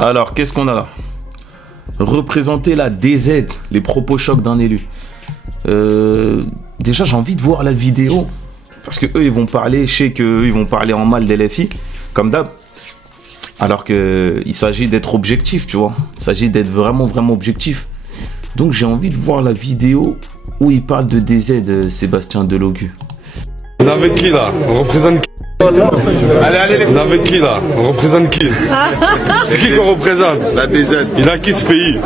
Alors, qu'est-ce qu'on a là? Représenter la DZ, les propos chocs d'un élu. Déjà, j'ai envie de voir la vidéo. Parce que eux, ils vont parler, je sais qu'eux, ils vont parler en mal d'LFI, comme d'hab. Alors qu'il s'agit d'être objectif, tu vois. Il s'agit d'être vraiment, vraiment objectif. Donc, j'ai envie de voir la vidéo où il parle de DZ, Sébastien Delogu. Vous avez qui là? On représente qui? Allez, vous avez qui là? On représente qui? C'est qui qu'on représente? La DZ. Il a qui ce pays?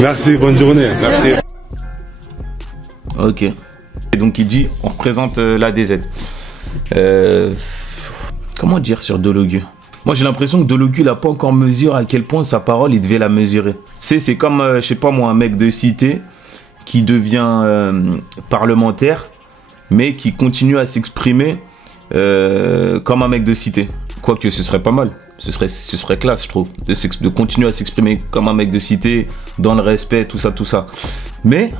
Merci, bonne journée. Merci. Ok. Et donc il dit, on représente la DZ. Comment dire sur Delogu? Moi j'ai l'impression que Delogu n'a pas encore mesuré à quel point sa parole il devait la mesurer. C'est comme, je sais pas moi, un mec de cité qui devient parlementaire, mais qui continue à s'exprimer comme un mec de cité. Quoique ce serait pas mal, ce serait classe je trouve, de continuer à s'exprimer comme un mec de cité, dans le respect, tout ça. Mais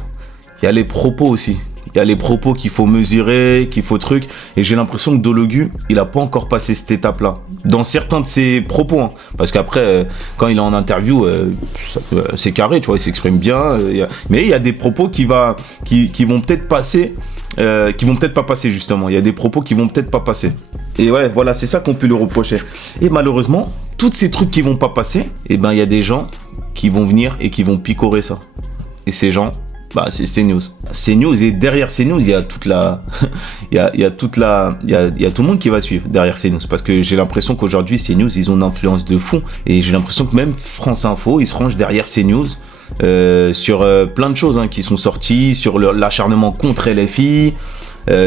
il y a les propos aussi. Il y a les propos qu'il faut mesurer, qu'il faut truc. Et j'ai l'impression que Delogu, il a pas encore passé cette étape-là. Dans certains de ses propos. Hein. Parce qu'après, quand il est en interview, c'est carré, tu vois, il s'exprime bien. Mais il y a des propos qui vont peut-être passer, qui vont peut-être pas passer, justement. Il y a des propos qui vont peut-être pas passer. Et ouais, voilà, c'est ça qu'on peut lui reprocher. Et malheureusement, tous ces trucs qui vont pas passer, eh ben, il y a des gens qui vont venir et qui vont picorer ça. Et ces gens, bah, c'est CNews. CNews, et derrière CNews, il y a toute la, il y a tout le monde qui va suivre derrière CNews. Parce que j'ai l'impression qu'aujourd'hui, CNews, ils ont une influence de fou. Et j'ai l'impression que même France Info, ils se rangent derrière CNews. Sur plein de choses hein, qui sont sorties, sur l'acharnement contre LFI,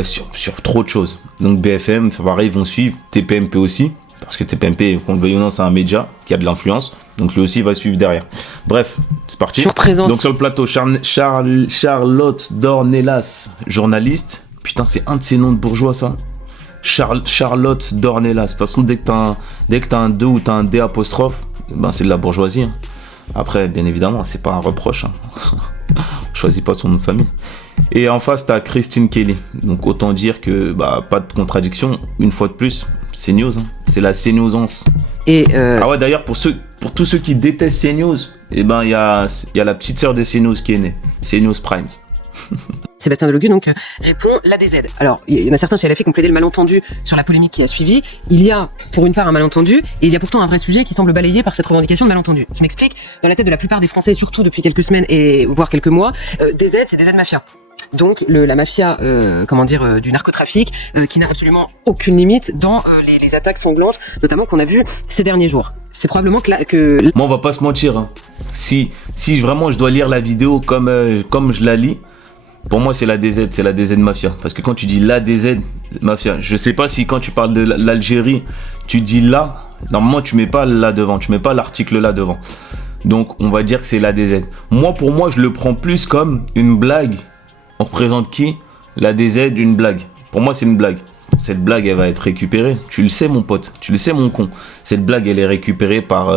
sur trop de choses. Donc BFM, pareil, ils vont suivre, TPMP aussi. Parce que TPMP, qu'on le veuille ou non, c'est un média qui a de l'influence. Donc lui aussi va suivre derrière. Bref, c'est parti. Donc sur le plateau, Charlotte Dornelas, journaliste. Putain, c'est un de ces noms de bourgeois, ça. Charlotte Dornelas. De toute façon, dès que t'as un 2 ou t'as un D apostrophe, ben c'est de la bourgeoisie. Hein. Après, bien évidemment, c'est pas un reproche. Hein. Choisis pas ton nom de famille. Et en face, t'as Christine Kelly. Donc autant dire que bah pas de contradiction. Une fois de plus, CNews. Hein. C'est la CNewsance. Ah ouais, d'ailleurs, pour tous ceux qui détestent CNews, eh ben il y a la petite sœur de CNews qui est née. CNews Primes. Sébastien Delogu donc répond l'ADZ. Alors il y en a certains chez LFI qui ont plaidé le malentendu sur la polémique qui a suivi. Il y a pour une part un malentendu et il y a pourtant un vrai sujet qui semble balayé par cette revendication de malentendu. Je m'explique. Dans la tête de la plupart des Français, surtout depuis quelques semaines et voire quelques mois, DZ c'est DZ Mafia. Donc la mafia, du narcotrafic, qui n'a absolument aucune limite dans les attaques sanglantes, notamment qu'on a vues ces derniers jours. C'est probablement que... Moi, on va pas se mentir. Hein. Si vraiment je dois lire la vidéo comme je la lis, pour moi c'est la DZ, c'est la DZ Mafia. Parce que quand tu dis la DZ Mafia, je sais pas si quand tu parles de l'Algérie, tu dis là, normalement tu mets pas là devant, tu mets pas l'article là devant. Donc on va dire que c'est la DZ. Moi, pour moi, je le prends plus comme une blague. On représente qui? La DZ, une blague. Pour moi, c'est une blague. Cette blague, elle va être récupérée. Tu le sais, mon pote. Tu le sais, mon con. Cette blague, elle est récupérée par...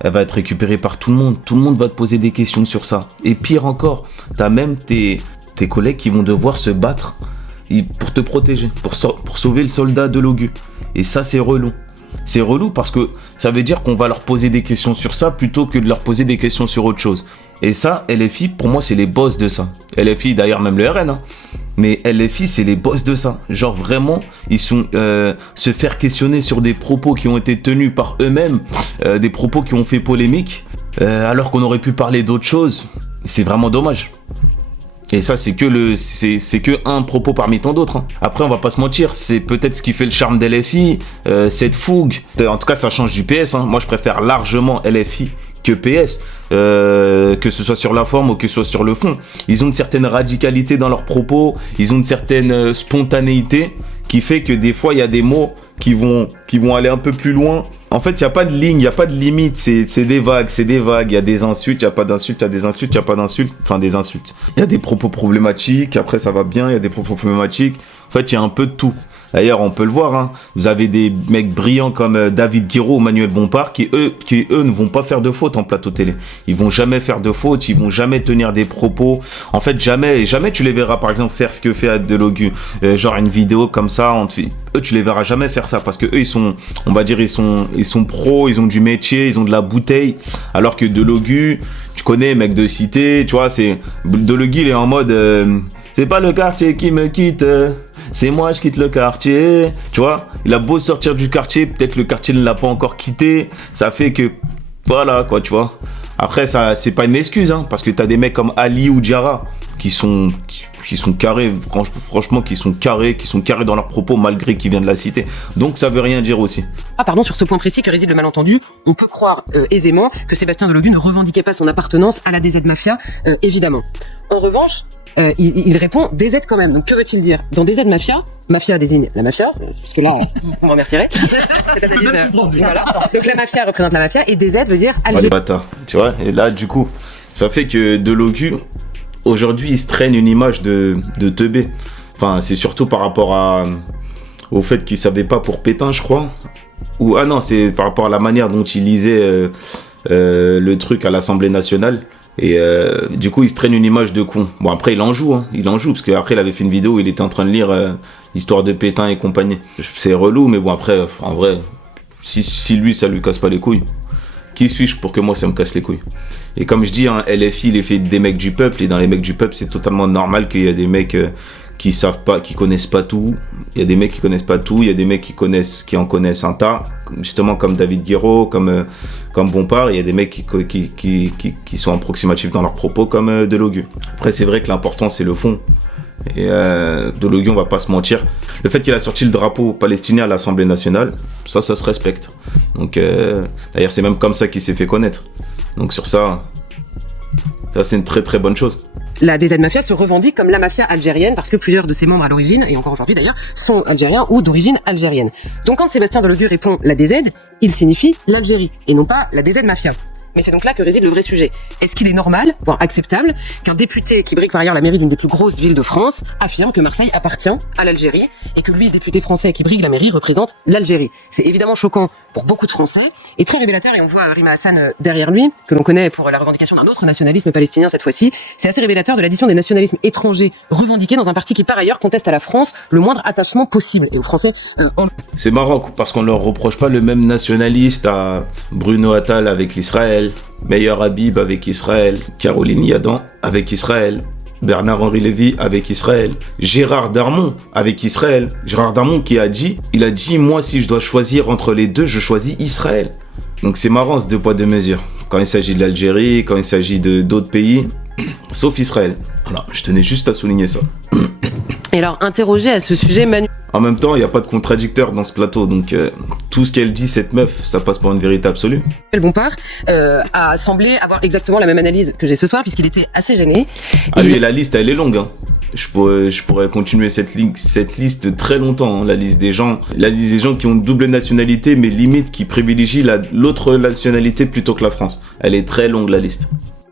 elle va être récupérée par tout le monde. Tout le monde va te poser des questions sur ça. Et pire encore, t'as même tes collègues qui vont devoir se battre pour te protéger, pour sauver le soldat Delogu. Et ça, c'est relou. C'est relou parce que ça veut dire qu'on va leur poser des questions sur ça plutôt que de leur poser des questions sur autre chose. Et ça, LFI, pour moi, c'est les boss de ça. LFI, d'ailleurs, même le RN. Hein. Mais LFI, c'est les boss de ça. Genre, vraiment, ils sont... se faire questionner sur des propos qui ont été tenus par eux-mêmes, des propos qui ont fait polémique, alors qu'on aurait pu parler d'autres choses. C'est vraiment dommage. Et ça, c'est que un propos parmi tant d'autres. Hein. Après, on va pas se mentir, c'est peut-être ce qui fait le charme d'LFI, cette fougue. En tout cas, ça change du PS. Hein. Moi, je préfère largement LFI que PS, que ce soit sur la forme ou que ce soit sur le fond. Ils ont une certaine radicalité dans leurs propos, ils ont une certaine spontanéité qui fait que des fois, il y a des mots qui vont aller un peu plus loin. En fait, il n'y a pas de ligne, il n'y a pas de limite, c'est des vagues, il y a des insultes, il n'y a pas d'insultes, il y a des insultes, il n'y a pas d'insultes, enfin des insultes. Il y a des propos problématiques, après ça va bien, il y a des propos problématiques. En fait, il y a un peu de tout. D'ailleurs, on peut le voir, hein. Vous avez des mecs brillants comme David Guiraud ou Manuel Bompard qui eux ne vont pas faire de faute en plateau télé. Ils vont jamais faire de faute, ils vont jamais tenir des propos. En fait, jamais tu les verras par exemple faire ce que fait Delogu, genre une vidéo comme ça. Eux, tu les verras jamais faire ça parce que eux, ils sont pros, ils ont du métier, ils ont de la bouteille. Alors que Delogu, tu connais, mec de cité, tu vois, Delogu, il est en mode. C'est pas le quartier qui me quitte, c'est moi je quitte le quartier. Tu vois, il a beau sortir du quartier, peut-être le quartier ne l'a pas encore quitté. Ça fait que, voilà quoi, tu vois. Après, ça, c'est pas une excuse, hein, parce que t'as des mecs comme Ali ou Diarra qui sont carrés, franchement, qui sont carrés dans leurs propos malgré qu'ils viennent de la cité. Donc ça veut rien dire aussi. Ah pardon, sur ce point précis que réside le malentendu, on peut croire aisément que Sébastien Delogu ne revendiquait pas son appartenance à la DZ Mafia, évidemment. En revanche, il répond DZ quand même. Donc que veut-il dire? Dans DZ Mafia, mafia désigne la mafia, puisque là, on me remercierait. Cette analyse, voilà. Donc la mafia représente la mafia et DZ veut dire Algérie. Les bâtards, tu vois. Et là, du coup, ça fait que Delogu, aujourd'hui, il se traîne une image de teubé. Enfin, c'est surtout par rapport au fait qu'il savait pas pour Pétain, je crois. Ou non, c'est par rapport à la manière dont il lisait le truc à l'Assemblée nationale. Et du coup, il se traîne une image de con. Bon, après, il en joue, parce qu'après, il avait fait une vidéo où il était en train de lire l'histoire de Pétain et compagnie. C'est relou, mais bon, après, en vrai, si lui, ça lui casse pas les couilles, qui suis-je pour que moi, ça me casse les couilles? Et comme je dis, hein, LFI, il est fait des mecs du peuple, et dans les mecs du peuple, c'est totalement normal qu'il y a des mecs qui savent pas, qui connaissent pas tout. Il y a des mecs qui connaissent pas tout, il y a des mecs qui en connaissent un tas, justement comme David Guiraud, comme Bompard. Il y a des mecs qui sont approximatifs dans leurs propos comme Delogu. Après, c'est vrai que l'important, c'est le fond. Et Delogu, on va pas se mentir, le fait qu'il a sorti le drapeau palestinien à l'Assemblée nationale, ça se respecte. Donc d'ailleurs, c'est même comme ça qu'il s'est fait connaître. Donc sur ça c'est une très très bonne chose. La DZ Mafia se revendique comme la mafia algérienne parce que plusieurs de ses membres à l'origine, et encore aujourd'hui d'ailleurs, sont algériens ou d'origine algérienne. Donc quand Sébastien Delogu répond la DZ, il signifie l'Algérie et non pas la DZ Mafia. Mais c'est donc là que réside le vrai sujet. Est-ce qu'il est normal, voire acceptable, qu'un député qui brigue par ailleurs la mairie d'une des plus grosses villes de France affirme que Marseille appartient à l'Algérie et que lui, député français qui brigue la mairie, représente l'Algérie? C'est évidemment choquant pour beaucoup de Français et très révélateur, et on voit Rima Hassan derrière lui, que l'on connaît pour la revendication d'un autre nationalisme palestinien cette fois-ci. C'est assez révélateur de l'addition des nationalismes étrangers revendiqués dans un parti qui par ailleurs conteste à la France le moindre attachement possible et aux Français. C'est marrant parce qu'on leur reproche pas le même nationaliste à Bruno Attal avec l'Israël, Meyer Habib avec Israël, Caroline Yadan avec Israël, Bernard-Henri Lévy avec Israël, Gérard Darmon avec Israël. Gérard Darmon qui a dit, moi si je dois choisir entre les deux, je choisis Israël. Donc c'est marrant ce deux poids deux mesures. Quand il s'agit de l'Algérie, quand il s'agit d'autres pays, sauf Israël. Voilà, je tenais juste à souligner ça. Et alors, interrogé à ce sujet, Manu... En même temps, il n'y a pas de contradicteur dans ce plateau, donc tout ce qu'elle dit, cette meuf, ça passe pour une vérité absolue. Bompard a semblé avoir exactement la même analyse que j'ai ce soir, puisqu'il était assez gêné. Et la liste, elle est longue, hein. Je pourrais continuer cette liste très longtemps, hein, la liste des gens qui ont une double nationalité, mais limite qui privilégient l'autre nationalité plutôt que la France. Elle est très longue, la liste.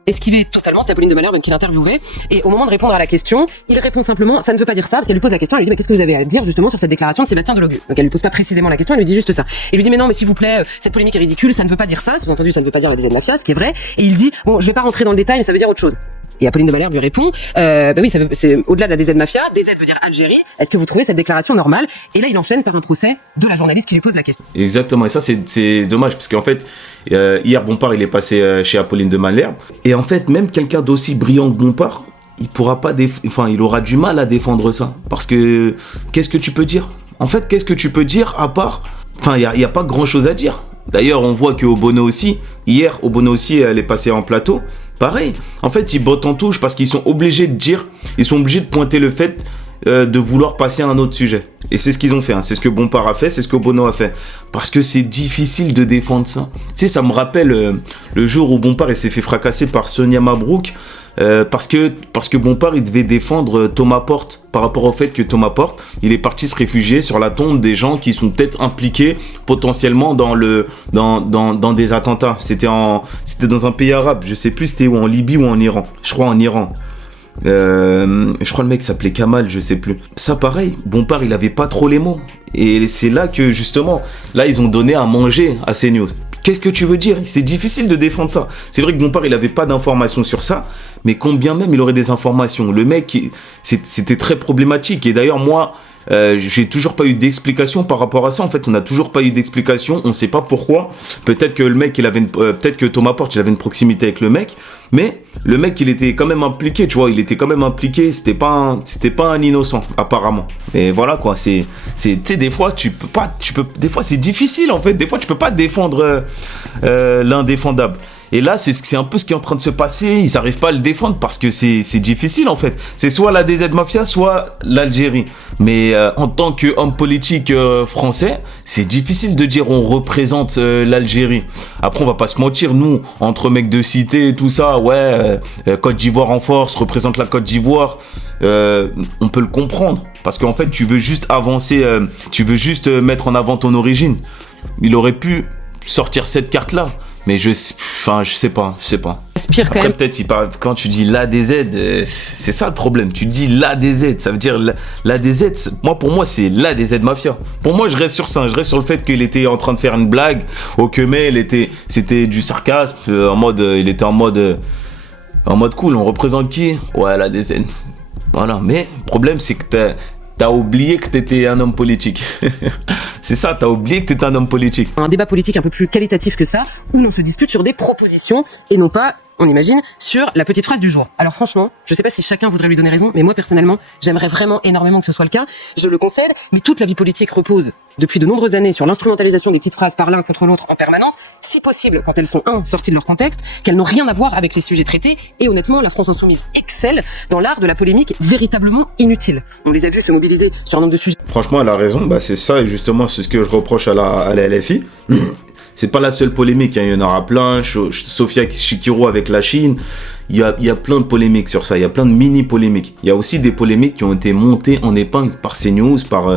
Esquivé totalement, c'était Apolline de Malherbe qui l'interviewait, et au moment de répondre à la question, il répond simplement, ça ne veut pas dire ça, parce qu'elle lui pose la question, elle lui dit, mais qu'est-ce que vous avez à dire justement sur cette déclaration de Sébastien Delogu? Donc elle lui pose pas précisément la question, elle lui dit juste ça. Il lui dit, mais non, mais s'il vous plaît, cette polémique est ridicule, ça ne veut pas dire ça, sous-entendu, ça ne veut pas dire la DZ Mafia, ce qui est vrai, et il dit, bon, je vais pas rentrer dans le détail, mais ça veut dire autre chose. Et Apolline de Malherbe lui répond, bah oui, c'est au-delà de la DZ Mafia, DZ veut dire Algérie, est-ce que vous trouvez cette déclaration normale? Et là, il enchaîne par un procès de la journaliste qui lui pose la question. Exactement, et ça, c'est dommage, parce qu'en fait, hier, Bompard, il est passé chez Apolline de Malherbe, et en fait, même quelqu'un d'aussi brillant que Bompard, il aura du mal à défendre ça. Parce que, qu'est-ce que tu peux dire? En fait, qu'est-ce que tu peux dire à part... Enfin, il n'y a pas grand-chose à dire. D'ailleurs, on voit que Obono aussi, hier, Obono aussi, elle est passée en plateau. Pareil, en fait, ils bottent en touche parce qu'ils sont obligés de pointer le fait de vouloir passer à un autre sujet. Et c'est ce qu'ils ont fait, hein. C'est ce que Bompard a fait, c'est ce que Bono a fait. Parce que c'est difficile de défendre ça. Tu sais, ça me rappelle le jour où Bompard il s'est fait fracasser par Sonia Mabrouk. Parce que Bompard il devait défendre Thomas Porte par rapport au fait que Thomas Porte il est parti se réfugier sur la tombe des gens qui sont peut-être impliqués potentiellement dans des attentats. C'était dans un pays arabe, je sais plus c'était où, en Libye ou en Iran. Je crois en Iran. Je crois le mec s'appelait Kamal, je sais plus. Ça pareil, Bompard il avait pas trop les mots. Et c'est là que justement, là ils ont donné à manger à CNews. Qu'est-ce que tu veux dire? C'est difficile de défendre ça. C'est vrai que Bompard, il avait pas d'informations sur ça, mais combien même il aurait des informations. Le mec, c'était très problématique. Et d'ailleurs, moi, j'ai toujours pas eu d'explication par rapport à ça. En fait, on n'a toujours pas eu d'explication. On sait pas pourquoi. Peut-être que le mec, peut-être que Thomas Porte, il avait une proximité avec le mec. Mais le mec, il était quand même impliqué, tu vois. Il était quand même impliqué. C'était pas un innocent, apparemment. Et voilà, quoi. Tu sais, des fois, des fois, c'est difficile, en fait. Des fois, tu peux pas défendre l'indéfendable. Et là, c'est un peu ce qui est en train de se passer. Ils n'arrivent pas à le défendre parce que c'est difficile, en fait. C'est soit la DZ Mafia, soit l'Algérie. Mais en tant qu'homme politique français, c'est difficile de dire on représente l'Algérie. Après, on va pas se mentir, nous, entre mecs de cité et tout ça, ouais, Côte d'Ivoire en force, représente la Côte d'Ivoire, on peut le comprendre. Parce qu'en fait, tu veux juste avancer, tu veux juste mettre en avant ton origine. Il aurait pu sortir cette carte-là. Mais je sais pas. Aspire quand Après, même. peut-être, quand tu dis l'ADZ, c'est ça le problème. Tu dis l'ADZ, ça veut dire l'ADZ. Pour moi, c'est l'ADZ Mafia. Pour moi, je reste sur ça. Je reste sur le fait qu'il était en train de faire une blague. Au Kemé, c'était du sarcasme. Il était en mode cool. On représente qui? Ouais, l'ADZ. Voilà. Mais le problème, c'est que t'as oublié que t'étais un homme politique. C'est ça, t'as oublié que t'étais un homme politique. Un débat politique un peu plus qualitatif que ça, où l'on se dispute sur des propositions et non pas, on imagine, sur la petite phrase du jour. Alors franchement, je sais pas si chacun voudrait lui donner raison, mais moi personnellement, j'aimerais vraiment énormément que ce soit le cas. Je le concède, mais toute la vie politique repose depuis de nombreuses années sur l'instrumentalisation des petites phrases par l'un contre l'autre en permanence, si possible quand elles sont sorties de leur contexte, qu'elles n'ont rien à voir avec les sujets traités, et honnêtement, la France Insoumise excelle dans l'art de la polémique véritablement inutile. On les a vus se mobiliser sur un nombre de sujets. Franchement, elle a raison. C'est ça, et justement, c'est ce que je reproche à la LFI. C'est pas la seule polémique, hein. Il y en aura plein. Sofia Chikirou avec la Chine. Il y a plein de polémiques sur ça. Il y a plein de mini-polémiques. Il y a aussi des polémiques qui ont été montées en épingle par CNews, par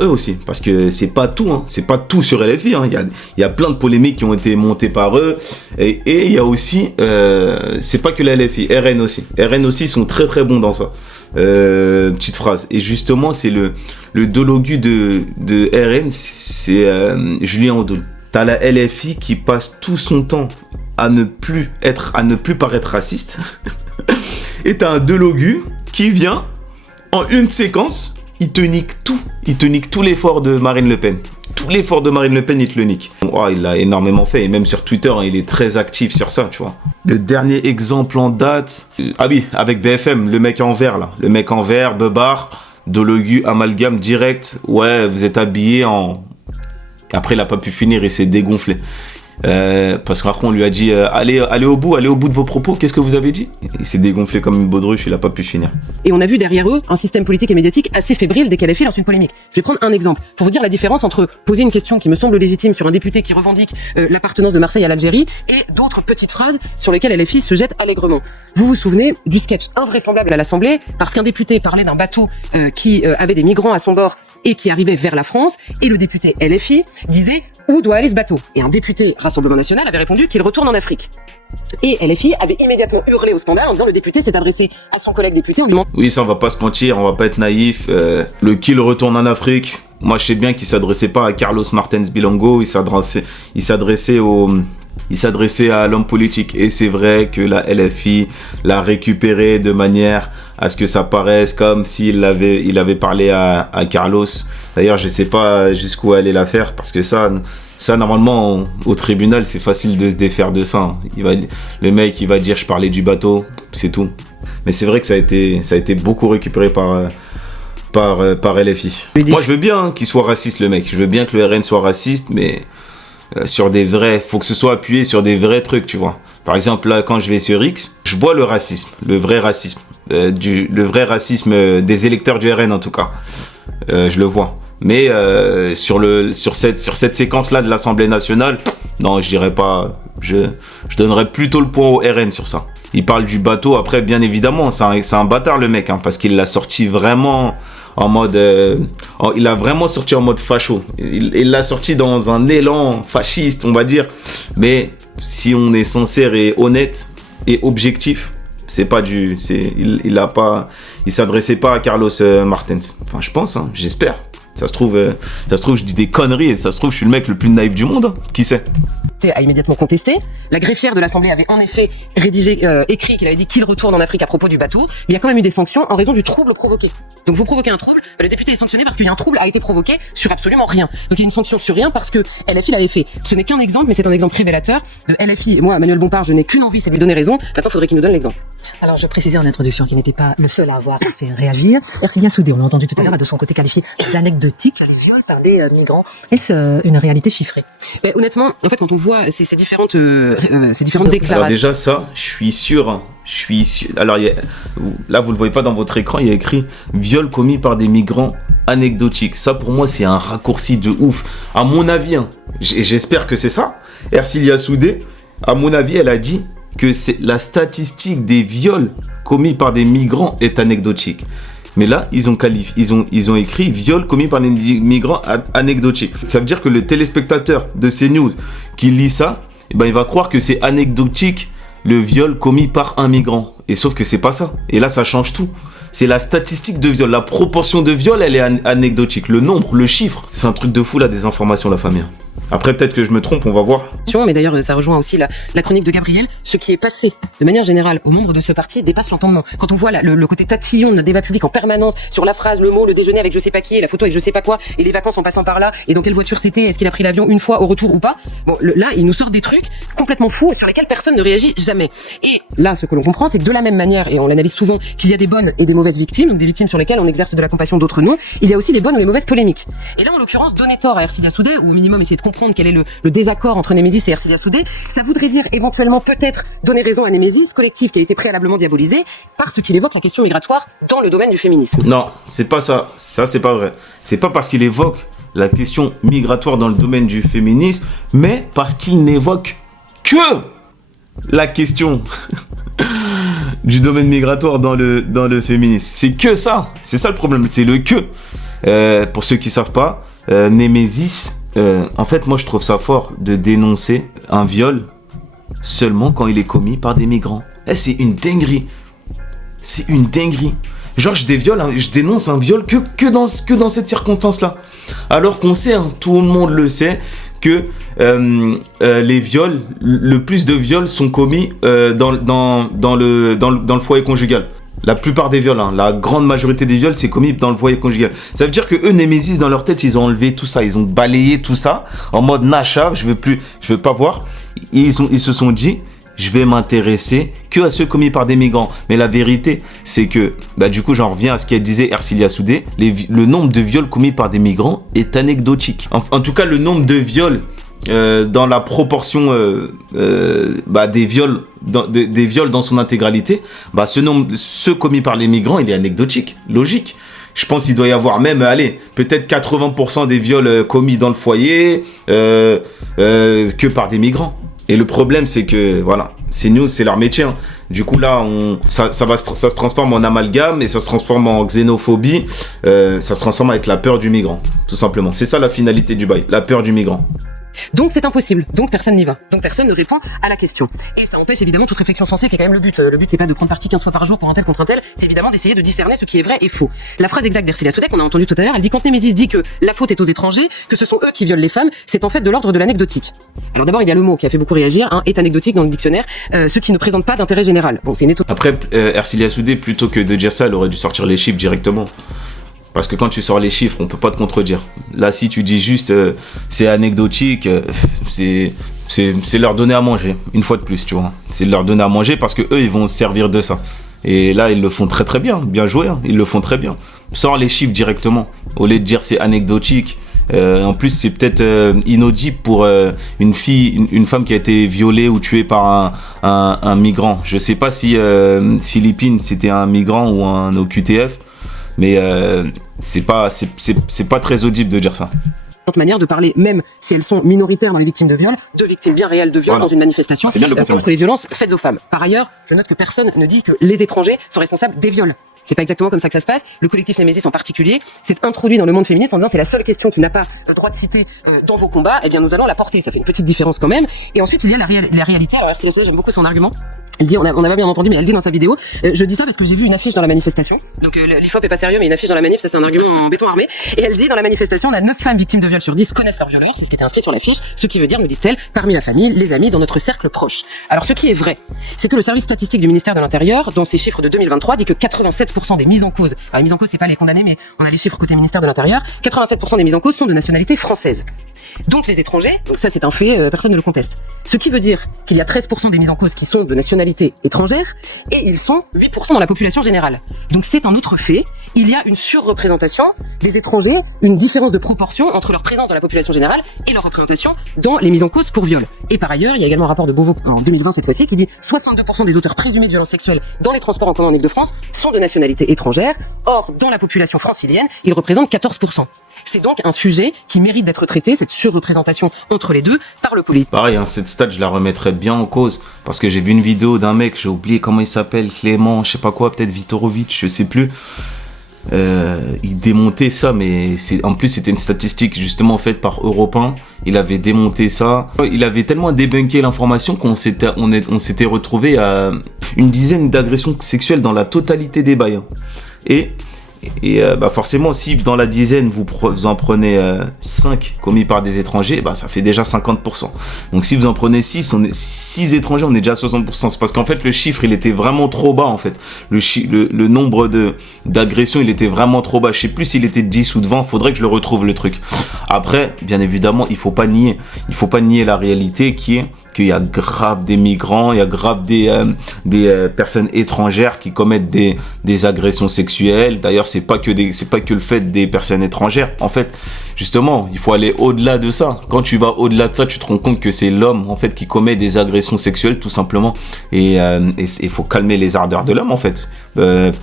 eux aussi. Parce que c'est pas tout, hein. C'est pas tout sur LFI, hein. Il y a plein de polémiques qui ont été montées par eux. Et il y a aussi, c'est pas que la LFI, RN aussi. RN aussi sont très très bons dans ça. Petite phrase. Et justement, c'est le dologu de RN, c'est Julien Audoul. T'as la LFI qui passe tout son temps à ne plus paraître raciste. Et t'as un Delogu qui vient en une séquence, il te nique tout. Il te nique tout l'effort de Marine Le Pen. Tout l'effort de Marine Le Pen, il te le nique. Oh, il l'a énormément fait. Et même sur Twitter, hein, il est très actif sur ça, tu vois. Le dernier exemple en date... Ah oui, avec BFM, le mec en vert, là. Le mec en vert, Beubard, Delogu, amalgame direct. Ouais, vous êtes habillé en... Après, il a pas pu finir, il s'est dégonflé. Parce qu'après, on lui a dit allez au bout de vos propos, qu'est-ce que vous avez dit? Il s'est dégonflé comme une baudruche, il a pas pu finir. Et on a vu derrière eux un système politique et médiatique assez fébrile dès qu'elle LFI lance une polémique. Je vais prendre un exemple pour vous dire la différence entre poser une question qui me semble légitime sur un député qui revendique l'appartenance de Marseille à l'Algérie et d'autres petites phrases sur lesquelles LFI se jette allègrement. Vous vous souvenez du sketch invraisemblable à l'Assemblée parce qu'un député parlait d'un bateau qui avait des migrants à son bord et qui arrivait vers la France, et le député LFI disait où doit aller ce bateau. Et un député Rassemblement National avait répondu qu'il retourne en Afrique. Et LFI avait immédiatement hurlé au scandale en disant le député s'est adressé à son collègue député en lui demandant... Oui, ça on va pas se mentir, on va pas être naïf. Le kill retourne en Afrique. Moi je sais bien qu'il s'adressait pas à Carlos Martens Bilongo, il s'adressait à l'homme politique. Et c'est vrai que la LFI l'a récupéré de manière à ce que ça paraisse comme s'il avait parlé à Carlos. D'ailleurs, je sais pas jusqu'où aller la faire parce que ça normalement, au tribunal, c'est facile de se défaire de ça. Le mec, il va dire je parlais du bateau, c'est tout. Mais c'est vrai que ça a été beaucoup récupéré par LFI. Moi, je veux bien qu'il soit raciste, le mec. Je veux bien que le RN soit raciste, mais sur des vrais... Faut que ce soit appuyé sur des vrais trucs, tu vois. Par exemple, là, quand je vais sur X, je vois le racisme, le vrai racisme. Le vrai racisme des électeurs du RN, en tout cas. Je le vois. Mais sur cette séquence-là de l'Assemblée nationale, non, je dirais pas... Je donnerais plutôt le point au RN sur ça. Il parle du bateau. Après, bien évidemment, c'est un bâtard, le mec, hein, parce qu'il l'a sorti vraiment... en mode, il a vraiment sorti en mode facho. Il l'a sorti dans un élan fasciste, on va dire. Mais si on est sincère et honnête et objectif, C'est pas du, c'est, il s'adressait pas à Carlos Martens. Enfin, je pense, hein, j'espère. Ça se trouve, je dis des conneries et ça se trouve, je suis le mec le plus naïf du monde. Hein. Qui sait? A immédiatement contesté. La greffière de l'Assemblée avait en effet écrit qu'il avait dit qu'il retourne en Afrique à propos du bateau, mais il y a quand même eu des sanctions en raison du trouble provoqué. Donc vous provoquez un trouble, le député est sanctionné parce qu'il y a un trouble a été provoqué sur absolument rien. Donc il y a une sanction sur rien parce que LFI l'avait fait. Ce n'est qu'un exemple, mais c'est un exemple révélateur. LFI, moi, Manuel Bompard, je n'ai qu'une envie, c'est de lui donner raison. Maintenant, il faudrait qu'il nous donne l'exemple. Alors, je précisais en introduction qu'il n'était pas le seul à avoir fait réagir. Ercilia Soudé, on l'a entendu tout à l'heure, a de son côté qualifié d'anecdotique les viols par des migrants. Est-ce une réalité chiffrée? Mais honnêtement, en fait, quand on voit ces différentes déclarations... Alors déjà, ça, je suis sûr. Alors, là, vous le voyez pas dans votre écran, il y a écrit « Viol commis par des migrants anecdotiques ». Ça, pour moi, c'est un raccourci de ouf. À mon avis, hein, j'espère que c'est ça. Ercilia Soudé, à mon avis, elle a dit que c'est la statistique des viols commis par des migrants est anecdotique. Mais là, ils ont écrit viol commis par des migrants anecdotiques. Ça veut dire que le téléspectateur de CNews qui lit ça, eh ben, il va croire que c'est anecdotique le viol commis par un migrant. Et sauf que c'est pas ça. Et là, ça change tout. C'est la statistique de viol. La proportion de viol, elle est anecdotique. Le nombre, le chiffre, c'est un truc de fou, là, des informations, la famille. Après, peut-être que je me trompe, on va voir. Mais d'ailleurs, ça rejoint aussi la chronique de Gabriel. Ce qui est passé, de manière générale, aux membres de ce parti dépasse l'entendement. Quand on voit le côté tatillon de notre débat public en permanence sur la phrase, le mot, le déjeuner avec je sais pas qui, et la photo avec je sais pas quoi, et les vacances en passant par là, et dans quelle voiture c'était, est-ce qu'il a pris l'avion une fois au retour ou pas. Bon, là, il nous sort des trucs complètement fous sur lesquels personne ne réagit jamais. Et là, ce que l'on comprend, c'est que de la même manière, et on l'analyse souvent, qu'il y a des bonnes et des mauvaises victimes, donc des victimes sur lesquelles on exerce de la compassion, d'autres non, il y a aussi les bonnes ou les mauvaises polémiques. Et là, en l'occurrence, donner tort à Ercilia Soudé, ou au minimum essayer de comprendre quel est le désaccord entre Némésis et Ercilia Soudé, ça voudrait dire éventuellement peut-être donner raison à Némésis, collectif qui a été préalablement diabolisé, parce qu'il évoque la question migratoire dans le domaine du féminisme. Non, c'est pas ça. Ça, c'est pas vrai. C'est pas parce qu'il évoque la question migratoire dans le domaine du féminisme, mais parce qu'il n'évoque que la question du domaine migratoire dans le féminisme. C'est que ça. C'est ça le problème. C'est le que. Pour ceux qui savent pas, Némésis, en fait, moi, je trouve ça fort de dénoncer un viol seulement quand il est commis par des migrants. C'est une dinguerie. C'est une dinguerie. Genre, je dénonce un viol que dans cette circonstance-là. Alors qu'on sait, hein, tout le monde le sait, que les viols, le plus de viols sont commis dans le foyer conjugal. La plupart des viols, hein, la grande majorité des viols, c'est commis dans le foyer conjugal. Ça veut dire que eux, Némésis, dans leur tête, ils ont enlevé tout ça, ils ont balayé tout ça en mode Nacha, je veux pas voir. Ils se sont dit, je vais m'intéresser que à ceux commis par des migrants. Mais la vérité, c'est que, du coup, j'en reviens à ce qu'elle disait Ercilia Soudé, le nombre de viols commis par des migrants est anecdotique. En tout cas, le nombre de viols dans la proportion des viols des viols dans son intégralité, ceux commis par les migrants, il est anecdotique, logique. Je pense qu'il doit y avoir même, peut-être 80% des viols commis dans le foyer que par des migrants. Et le problème, c'est que, voilà, CNews, c'est leur métier. Hein. Du coup, là, ça se transforme en amalgame et ça se transforme en xénophobie. Ça se transforme avec la peur du migrant, tout simplement. C'est ça la finalité du bail, la peur du migrant. Donc c'est impossible, donc personne n'y va, donc personne ne répond à la question. Et ça empêche évidemment toute réflexion sensée qui est quand même le but. Le but c'est pas de prendre parti 15 fois par jour pour un tel contre un tel, c'est évidemment d'essayer de discerner ce qui est vrai et faux. La phrase exacte d'Ercilia Soudé qu'on a entendue tout à l'heure, elle dit quand Némésis dit que la faute est aux étrangers, que ce sont eux qui violent les femmes, c'est en fait de l'ordre de l'anecdotique. Alors d'abord il y a le mot qui a fait beaucoup réagir, est anecdotique dans le dictionnaire, ce qui ne présente pas d'intérêt général. Bon c'est une étonnante. Après Ercilia Soudé, plutôt que de dire ça, elle aurait dû sortir les chiffres directement. Parce que quand tu sors les chiffres, on peut pas te contredire. Là, si tu dis juste c'est anecdotique, c'est leur donner à manger, une fois de plus, tu vois. C'est leur donner à manger parce que eux, ils vont se servir de ça. Et là, ils le font très très bien, bien joué, hein. Ils le font très bien. Sors les chiffres directement, au lieu de dire c'est anecdotique. En plus, c'est peut-être inaudible pour une femme qui a été violée ou tuée par un migrant. Je sais pas si Philippines, c'était un migrant ou un OQTF. Mais c'est pas très audible de dire ça. Manière de parler, même si elles sont minoritaires dans les victimes de viol, de victimes bien réelles de viol dans une manifestation contre les violences faites aux femmes. Par ailleurs, je note que personne ne dit que les étrangers sont responsables des viols. C'est pas exactement comme ça que ça se passe. Le collectif Némésis en particulier s'est introduit dans le monde féministe en disant c'est la seule question qui n'a pas le droit de citer dans vos combats, eh bien nous allons la porter. Ça fait une petite différence quand même. Et ensuite il y a la réalité. Alors Ercilia Soudé, j'aime beaucoup son argument. Elle dit, on n'a pas bien entendu, mais elle dit dans sa vidéo, je dis ça parce que j'ai vu une affiche dans la manifestation. Donc l'IFOP est pas sérieux, mais une affiche dans la manif, ça c'est un argument en béton armé. Et elle dit dans la manifestation, on a 9 femmes victimes de viol sur 10 connaissent leur violeur, c'est ce qui était inscrit sur l'affiche, ce qui veut dire, nous dit-elle, parmi la famille, les amis, dans notre cercle proche. Alors ce qui est vrai, c'est que le service statistique du ministère de l'Intérieur, dont ces chiffres de 2023, dit que 87% des mises en cause, alors les mises en cause c'est pas les condamnés, mais on a les chiffres côté ministère de l'Intérieur, 87% des mises en cause sont de nationalité française. Donc les étrangers, donc ça c'est un fait, personne ne le conteste. Ce qui veut dire qu'il y a 13% des mises en cause qui sont de nationalité étrangère et ils sont 8% dans la population générale. Donc c'est un autre fait, il y a une surreprésentation des étrangers, une différence de proportion entre leur présence dans la population générale et leur représentation dans les mises en cause pour viol. Et par ailleurs, il y a également un rapport de Beauvau en 2020 cette fois-ci qui dit 62% des auteurs présumés de violences sexuelles dans les transports en commun en Ile-de-France sont de nationalité étrangère. Or, dans la population francilienne, ils représentent 14%. C'est donc un sujet qui mérite d'être traité, cette surreprésentation entre les deux, par le politique. Pareil, hein, cette stat, je la remettrais bien en cause, parce que j'ai vu une vidéo d'un mec, j'ai oublié comment il s'appelle, Clément, je sais pas quoi, peut-être Vitorovic, je sais plus. Il démontait ça, mais en plus c'était une statistique justement faite par Europe 1. Il avait démonté ça. Il avait tellement débunké l'information qu'on s'était retrouvé à une dizaine d'agressions sexuelles dans la totalité des bails. Et forcément, si dans la dizaine vous en prenez 5 commis par des étrangers, ça fait déjà 50%. Donc si vous en prenez 6 étrangers, on est déjà à 60%. C'est parce qu'en fait le chiffre il était vraiment trop bas en fait. Le nombre d'agressions il était vraiment trop bas. Je sais plus s'il était de 10 ou de 20, faudrait que je le retrouve le truc. Après, bien évidemment, il faut pas nier la réalité qui est qu'il y a grave des migrants, il y a grave des personnes étrangères qui commettent des agressions sexuelles. D'ailleurs, c'est pas que le fait des personnes étrangères. En fait, justement, il faut aller au-delà de ça. Quand tu vas au-delà de ça, tu te rends compte que c'est l'homme en fait qui commet des agressions sexuelles tout simplement. Et il faut calmer les ardeurs de l'homme en fait.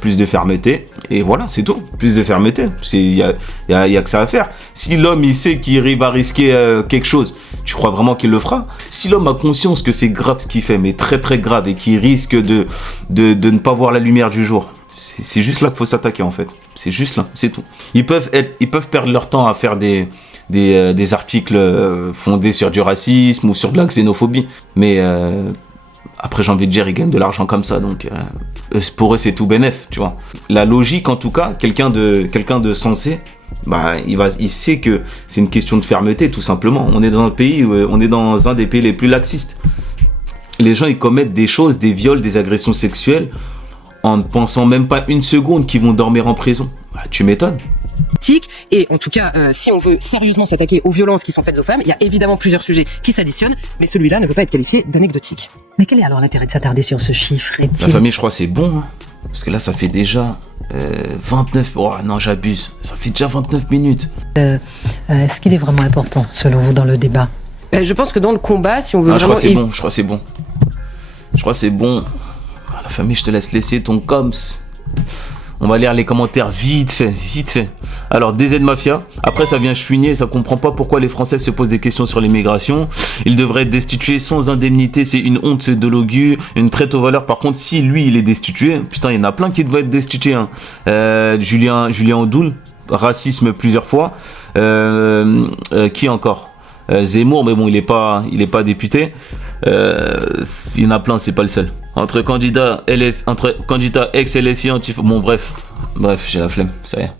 Plus de fermeté et voilà, c'est tout. Plus de fermeté. Il y a que ça à faire. Si l'homme il sait qu'il va risquer quelque chose, tu crois vraiment qu'il le fera? Si l'homme a conscience que c'est grave ce qu'il fait, mais très très grave, et qu'il risque de ne pas voir la lumière du jour, c'est juste là qu'il faut s'attaquer en fait. C'est juste là, c'est tout. Ils peuvent perdre leur temps à faire des articles fondés sur du racisme ou sur de la xénophobie, mais après j'ai envie de dire ils gagnent de l'argent comme ça, donc pour eux c'est tout bénef, tu vois. La logique en tout cas, quelqu'un de sensé, il sait que c'est une question de fermeté tout simplement. On est dans un des pays les plus laxistes. Les gens ils commettent des choses, des viols, des agressions sexuelles en ne pensant même pas une seconde qu'ils vont dormir en prison. Tu m'étonnes. Et en tout cas, si on veut sérieusement s'attaquer aux violences qui sont faites aux femmes, il y a évidemment plusieurs sujets qui s'additionnent, mais celui-là ne peut pas être qualifié d'anecdotique. Mais quel est alors l'intérêt de s'attarder sur ce chiffre? La famille, je crois, c'est bon, hein, parce que là, ça fait déjà 29... Oh non, j'abuse. Ça fait déjà 29 minutes. Est-ce qu'il est vraiment important, selon vous, dans le débat? Je pense que dans le combat, si on veut je vraiment... crois que c'est bon. La famille, je te laisse laisser ton coms. On va lire les commentaires vite fait. Alors, DZ Mafia. Après, ça vient chouiner, ça comprend pas pourquoi les Français se posent des questions sur l'immigration. Ils devraient être destitués sans indemnité. C'est une honte, c'est de l'augure, une traite aux valeurs. Par contre, si lui, il est destitué, putain, il y en a plein qui devraient être destitués. Hein. Julien Audoul, racisme plusieurs fois. Qui encore? Zemmour, mais bon, il est pas député. Il y en a plein, c'est pas le seul. Entre candidats ex-LFI, bon bref, j'ai la flemme, ça y est.